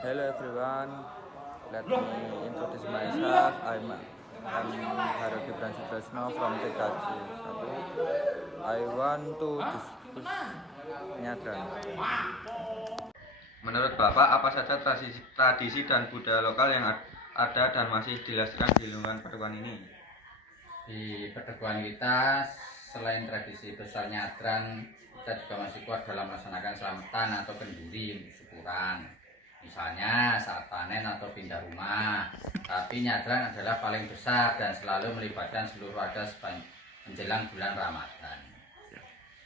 Hello everyone, let me introduce myself. I'm Haruki Pransutresno from TKJ 1. I want to discuss nyadran. Menurut Bapak, apa saja tradisi dan budaya lokal yang ada dan masih dilestarikan di lingkungan Padukuhan ini? Di Padukuhan kita, selain tradisi besar nyadran, kita juga masih kuat dalam melaksanakan selamatan atau kenduri syukuran. Misalnya saat panen atau pindah rumah. Tapi nyadran adalah paling besar dan selalu melibatkan seluruh warga menjelang bulan Ramadan.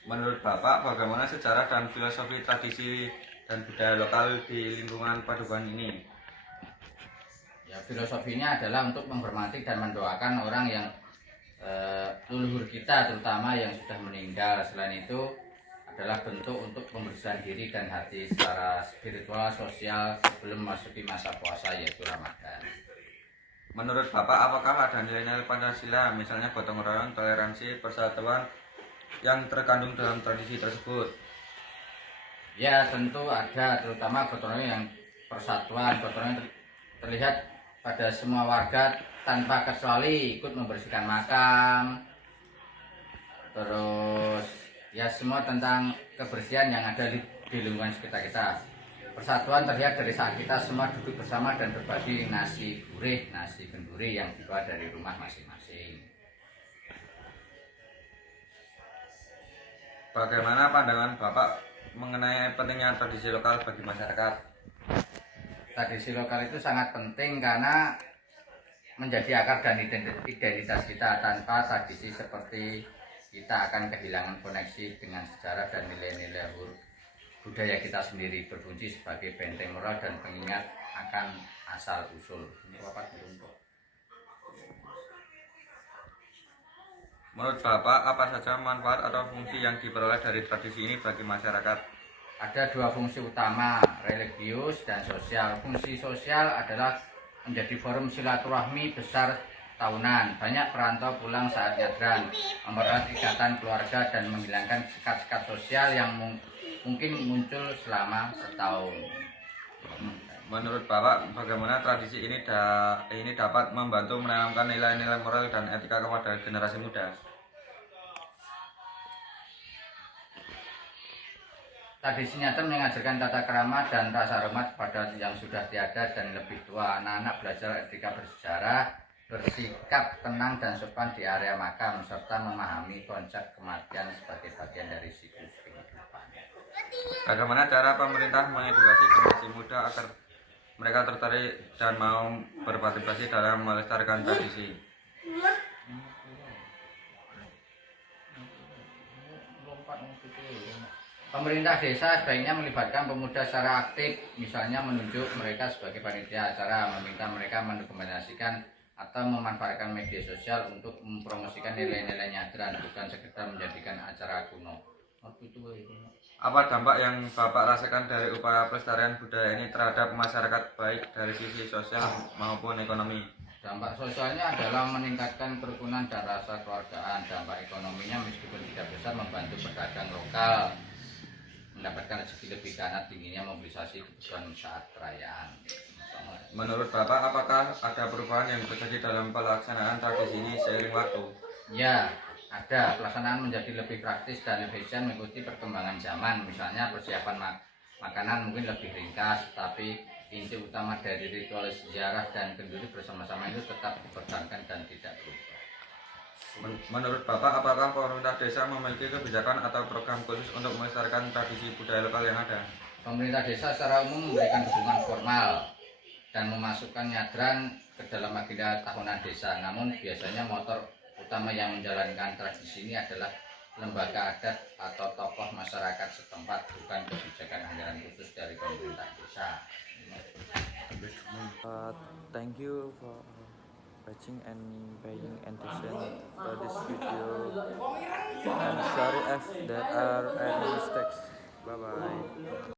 Menurut Bapak, bagaimana sejarah dan filosofi tradisi dan budaya lokal di lingkungan Padukuhan ini? Ya, filosofinya adalah untuk menghormati dan mendoakan orang yang leluhur kita, terutama yang sudah meninggal. Selain itu adalah bentuk untuk pembersihan diri dan hati secara spiritual, sosial sebelum memasuki masa puasa yaitu Ramadan. Menurut Bapak, apakah ada nilai-nilai Pancasila, misalnya gotong royong, toleransi, persatuan yang terkandung dalam tradisi tersebut? Ya, tentu ada, terutama gotong royong yang persatuan. Gotong royong terlihat pada semua warga tanpa kecuali ikut membersihkan makam, terus ya semua tentang kebersihan yang ada di lingkungan sekitar kita. Persatuan terlihat dari saat kita semua duduk bersama dan berbagi nasi gurih, nasi kenduri yang dibawa dari rumah masing-masing. Bagaimana pandangan Bapak mengenai pentingnya tradisi lokal bagi masyarakat? Tradisi lokal itu sangat penting karena menjadi akar dan identitas kita. Tanpa tradisi seperti kita akan kehilangan koneksi dengan sejarah dan nilai-nilai budaya kita sendiri, berfungsi sebagai benteng moral dan pengingat akan asal usul. Menurut Bapak, apa saja manfaat atau fungsi yang diperoleh dari tradisi ini bagi masyarakat? Ada dua fungsi utama, religius dan sosial. Fungsi sosial adalah menjadi forum silaturahmi besar tahunan. Banyak perantau pulang saat nyadran, mempererat ikatan keluarga dan menghilangkan sekat-sekat sosial yang mungkin muncul selama setahun. Menurut Bapak, bagaimana tradisi ini dapat membantu menanamkan nilai-nilai moral dan etika kepada generasi muda? Tradisi nyadran mengajarkan tata krama dan rasa hormat kepada yang sudah tiada dan lebih tua. Anak-anak belajar etika bersejarah, bersikap tenang dan sopan di area makam, serta memahami konsep kematian sebagai bagian dari siklus kehidupan. Bagaimana cara pemerintah mengedukasi generasi muda agar mereka tertarik dan mau berpartisipasi dalam melestarikan tradisi? Pemerintah desa sebaiknya melibatkan pemuda secara aktif, misalnya menunjuk mereka sebagai panitia acara, meminta mereka mendokumentasikan atau memanfaatkan media sosial untuk mempromosikan nilai-nilai nyadran, bukan sekedar menjadikan acara kuno. Apa dampak yang Bapak rasakan dari upaya pelestarian budaya ini terhadap masyarakat, baik dari sisi sosial maupun ekonomi? Dampak sosialnya adalah meningkatkan kerukunan dan rasa keluargaan. Dampak ekonominya meskipun tidak besar membantu pedagang lokal mendapatkan rezeki lebih karena tingginya mobilisasi kebutuhan saat perayaan. Menurut Bapak, apakah ada perubahan yang terjadi dalam pelaksanaan tradisi ini seiring waktu? Ya, ada. Pelaksanaan menjadi lebih praktis dan efisien mengikuti perkembangan zaman. Misalnya persiapan makanan mungkin lebih ringkas, tapi inti utama dari ritual sejarah dan kenduri bersama-sama itu tetap dipertahankan dan tidak berubah. Menurut Bapak, apakah pemerintah desa memiliki kebijakan atau program khusus untuk melestarikan tradisi budaya lokal yang ada? Pemerintah desa secara umum memberikan dukungan formal dan memasukkan nyadran ke dalam agenda tahunan desa. Namun biasanya motor utama yang menjalankan tradisi ini adalah lembaga adat atau tokoh masyarakat setempat, bukan kebijakan anggaran khusus dari pemerintah desa. Thank you for watching and paying attention to this video. And sorry if there are any mistakes. Bye bye.